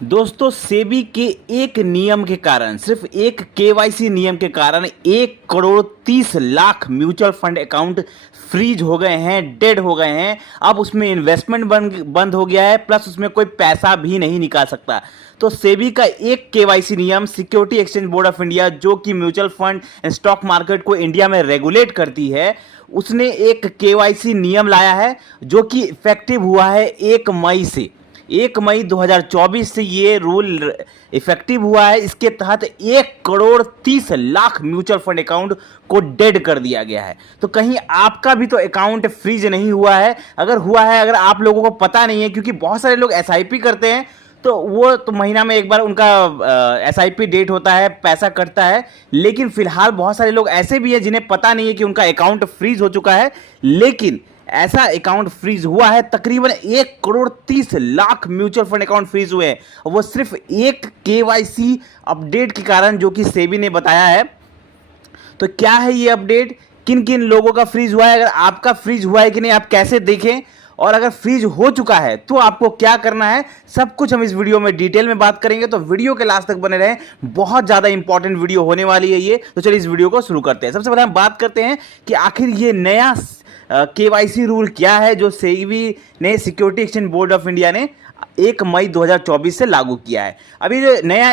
दोस्तों सेबी के एक नियम के कारण, सिर्फ एक केवाईसी नियम के कारण 1 crore 30 lakh mutual fund account freeze हो गए हैं, डेड हो गए हैं। अब उसमें इन्वेस्टमेंट बंद हो गया है, प्लस उसमें कोई पैसा भी नहीं निकाल सकता। तो सेबी का एक केवाईसी नियम, security exchange board of India, जो कि म्यूचुअल फंड स्टॉक मार्केट को इंडिया में रेगुलेट करती है, उसने एक केवाईसी नियम लाया है जो कि इफेक्टिव हुआ है 1 मई से। 1 मई 2024 से ये रूल इफेक्टिव हुआ है। इसके तहत 1 crore 30 lakh mutual fund account को डेड कर दिया गया है। तो कहीं आपका भी तो अकाउंट फ्रीज नहीं हुआ है? अगर हुआ है, अगर आप लोगों को पता नहीं है, क्योंकि बहुत सारे लोग एसआईपी करते हैं, तो वो तो महीना में एक बार उनका एसआईपी डेट होता है, पैसा कटता है। लेकिन फिलहाल बहुत सारे लोग ऐसे भी हैं जिन्हें पता नहीं है कि उनका अकाउंट फ्रीज हो चुका है, लेकिन ऐसा अकाउंट फ्रीज हुआ है। तकरीबन 1 crore 30 lakh mutual fund account freeze हुए हैं, वो सिर्फ एक केवाईसी अपडेट के कारण, जो कि सेबी ने बताया है। तो क्या है ये अपडेट, किन किन लोगों का फ्रीज हुआ है, अगर आपका फ्रीज हुआ है कि नहीं, आप कैसे देखें, और अगर फ्रीज हो चुका है तो आपको क्या करना है, सब कुछ हम इस वीडियो में डिटेल में बात करेंगे। तो वीडियो के लास्ट तक बने रहें, बहुत ज़्यादा इंपॉर्टेंट वीडियो होने वाली है ये। तो चलिए इस वीडियो को शुरू करते हैं। सबसे पहले हम बात करते हैं कि आखिर ये नया केवाईसी रूल क्या है जो सेबी ने, security exchange board of India ने 1 मई 2024 से लागू किया है। अभी जो नया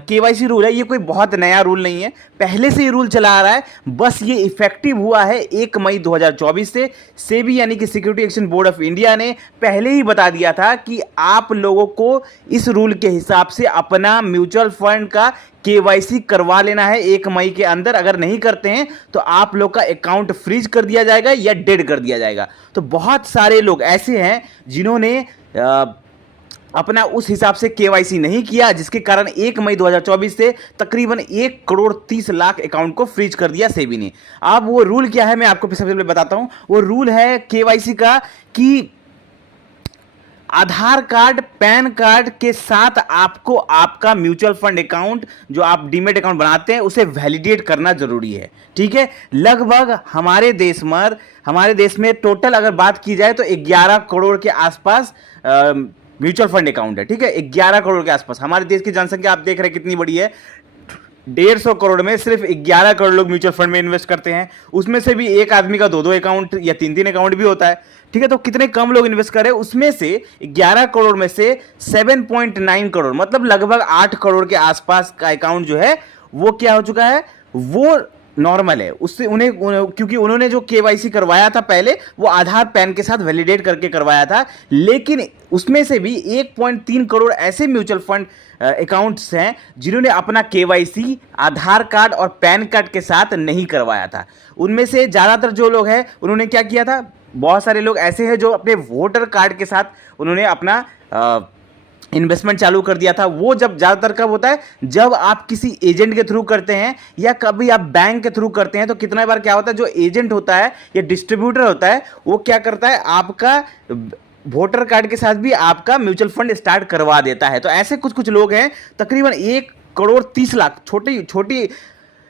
केवाईसी रूल है, ये कोई बहुत नया रूल नहीं है, पहले से ये रूल चला आ रहा है, बस ये इफेक्टिव हुआ है 1 मई 2024 से। सेबी यानी कि security exchange board of India ने पहले ही बता दिया था कि आप लोगों को इस रूल के हिसाब से अपना म्यूचुअल फंड का केवाईसी करवा लेना है 1 मई के अंदर। अगर नहीं करते हैं तो आप लोग का अकाउंट फ्रीज कर दिया जाएगा या डेड कर दिया जाएगा। तो बहुत सारे लोग ऐसे हैं जिन्होंने अपना उस हिसाब से केवाईसी नहीं किया, जिसके कारण 1 मई 2024 से तकरीबन 1 करोड़ 30 लाख अकाउंट को फ्रीज कर दिया सेबी ने। अब वो रूल क्या है, मैं आपको सबसे पहले बताता हूं। वो रूल है केवाईसी का कि आधार कार्ड, पैन कार्ड के साथ आपको आपका म्यूचुअल फंड अकाउंट, जो आप डीमेट अकाउंट बनाते हैं, उसे वैलिडेट करना जरूरी है। ठीक है, लगभग हमारे देश में टोटल अगर बात की जाए तो 11 करोड़ के आसपास म्यूचुअल फंड अकाउंट है। ठीक है, 11 करोड़ के आसपास। हमारे देश की जनसंख्या आप देख रहे हैं कितनी बड़ी है, 150 करोड़ में सिर्फ 11 करोड़ लोग म्यूचुअल फंड में इन्वेस्ट करते हैं। उसमें से भी एक आदमी का 2-2 अकाउंट या 3-3 अकाउंट भी होता है। ठीक है, तो कितने कम लोग इन्वेस्ट कर रहे हैं। उसमें से 11 करोड़ में से 7.9 करोड़, मतलब लगभग 8 करोड़ के आसपास का अकाउंट जो है वो क्या हो चुका है, वो नॉर्मल है। उससे क्योंकि उन्होंने जो केवाईसी करवाया था पहले, वो आधार पैन के साथ वैलिडेट करके करवाया था। लेकिन उसमें से भी 1.3 करोड़ ऐसे म्यूचुअल फंड अकाउंट्स हैं जिन्होंने अपना केवाईसी आधार कार्ड और पैन कार्ड के साथ नहीं करवाया था। उनमें से ज़्यादातर जो लोग हैं उन्होंने क्या किया था, बहुत सारे लोग ऐसे हैं जो अपने वोटर कार्ड के साथ उन्होंने अपना इन्वेस्टमेंट चालू कर दिया था। वो जब ज़्यादातर कब होता है, जब आप किसी एजेंट के थ्रू करते हैं या कभी आप बैंक के थ्रू करते हैं। तो कितना बार क्या होता है, जो एजेंट होता है या डिस्ट्रीब्यूटर होता है, वो क्या करता है, आपका वोटर कार्ड के साथ भी आपका म्यूचुअल फंड स्टार्ट करवा देता है। तो ऐसे कुछ कुछ लोग हैं, तकरीबन 1 करोड़ 30 लाख, छोटी छोटी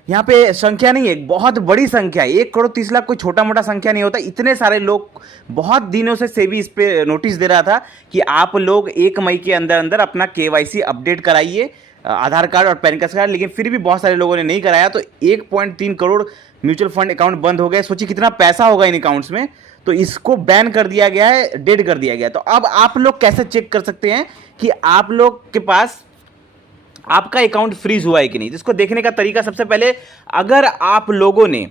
यहाँ पे संख्या नहीं है, बहुत बड़ी संख्या है। 1 करोड़ 30 लाख कोई छोटा मोटा संख्या नहीं होता। इतने सारे लोग, बहुत दिनों से सेबी इस पे नोटिस दे रहा था कि आप लोग 1 मई के अंदर अंदर अपना केवाईसी अपडेट कराइए, आधार कार्ड और पैन कार्ड का। लेकिन फिर भी बहुत सारे लोगों ने नहीं कराया, तो 1.3 करोड़ म्यूचुअल फंड अकाउंट बंद हो गए। सोचिए कितना पैसा होगा इन अकाउंट्स में। तो इसको बैन कर दिया गया है, डेड कर दिया गया। तो अब आप लोग कैसे चेक कर सकते हैं कि आप लोग के पास आपका अकाउंट फ्रीज हुआ है कि नहीं। जिसको देखने का तरीका, सबसे पहले अगर आप लोगों ने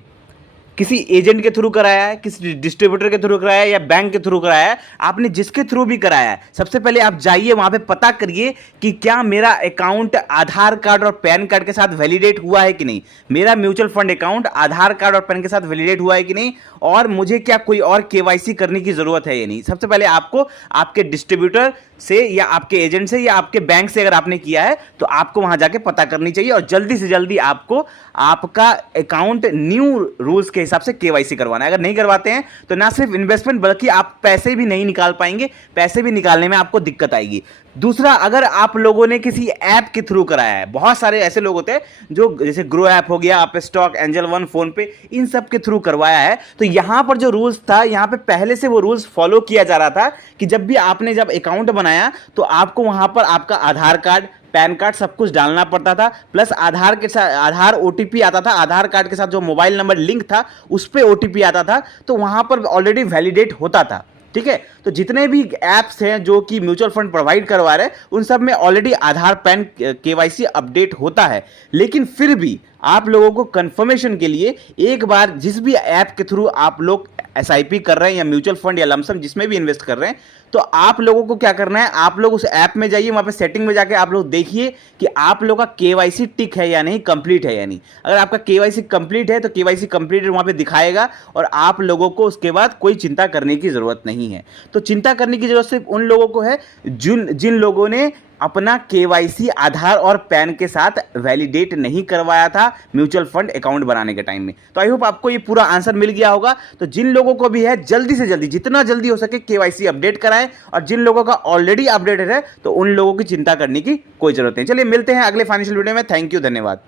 किसी एजेंट के थ्रू कराया है, किसी डिस्ट्रीब्यूटर के थ्रू कराया है या बैंक के थ्रू कराया है, आपने जिसके थ्रू भी कराया है, सबसे पहले आप जाइए वहां पे पता करिए कि क्या मेरा अकाउंट आधार कार्ड और पैन कार्ड के साथ वैलिडेट हुआ है कि नहीं। मेरा म्यूचुअल फंड अकाउंट आधार कार्ड और पैन के साथ वैलिडेट हुआ है कि नहीं, और मुझे क्या कोई और केवाईसी करने की जरूरत है या नहीं। सबसे पहले आपको आपके डिस्ट्रीब्यूटर से या आपके एजेंट से या आपके बैंक से अगर आपने किया है तो आपको वहां जाके पता करनी चाहिए, और जल्दी से जल्दी आपको आपका अकाउंट न्यू रूल्स के हिसाब से केवाईसी करवाना है। अगर नहीं करवाते हैं तो ना सिर्फ इन्वेस्टमेंट बल्कि आप पैसे भी नहीं निकाल पाएंगे, पैसे भी निकालने में आपको दिक्कत आएगी। दूसरा, अगर आप लोगों ने किसी ऐप के थ्रू कराया है, बहुत सारे ऐसे लोग होते हैं जो जैसे ग्रो ऐप हो गया, आप स्टॉक, एंजल वन, फोन पे, इन सब के थ्रू करवाया है, तो यहां पर जो रूल्स था, यहां पे पहले से वो रूल्स फॉलो किया जा रहा था कि जब भी आपने जब अकाउंट बनाया तो आपको वहां पर आपका आधार कार्ड, पैन कार्ड सब कुछ डालना पड़ता था, प्लस आधार के साथ आधार ओटीपी आता था, आधार कार्ड के साथ जो मोबाइल नंबर लिंक था उस पर ओटीपी आता था, तो वहां पर ऑलरेडी वैलिडेट होता था। ठीक है, तो जितने भी ऐप्स हैं जो कि म्यूचुअल फंड प्रोवाइड करवा रहे हैं उन सब में ऑलरेडी आधार, पैन, केवाईसी अपडेट होता है। लेकिन फिर भी आप लोगों को कंफर्मेशन के लिए एक बार जिस भी ऐप के थ्रू आप लोग एसआईपी कर रहे हैं या म्यूचुअल फंड या लमसम जिसमें भी इन्वेस्ट कर रहे हैं, तो आप लोगों को क्या करना है, आप लोग उस ऐप में जाइए, वहां पे सेटिंग में जाके आप लोग देखिए कि आप लोगों का केवाईसी टिक है या नहीं, कंप्लीट है या नहीं। अगर आपका केवाईसी कंप्लीट है तो केवाईसी कंप्लीट वहां पे दिखाएगा और आप लोगों को उसके बाद कोई चिंता करने की जरूरत नहीं है। तो चिंता करने की जरूरत सिर्फ उन लोगों को है जिन लोगों ने अपना केवाईसी आधार और पैन के साथ वैलिडेट नहीं करवाया था म्यूचुअल फंड अकाउंट बनाने के टाइम में। तो आई होप आपको ये पूरा आंसर मिल गया होगा। तो जिन लोगों को भी है जल्दी से जल्दी, जितना जल्दी हो सके केवाईसी अपडेट कराएं, और जिन लोगों का ऑलरेडी अपडेटेड है तो उन लोगों की चिंता करने की कोई जरूरत नहीं। चलिए मिलते हैं अगले फाइनेंशियल वीडियो में। थैंक यू, धन्यवाद।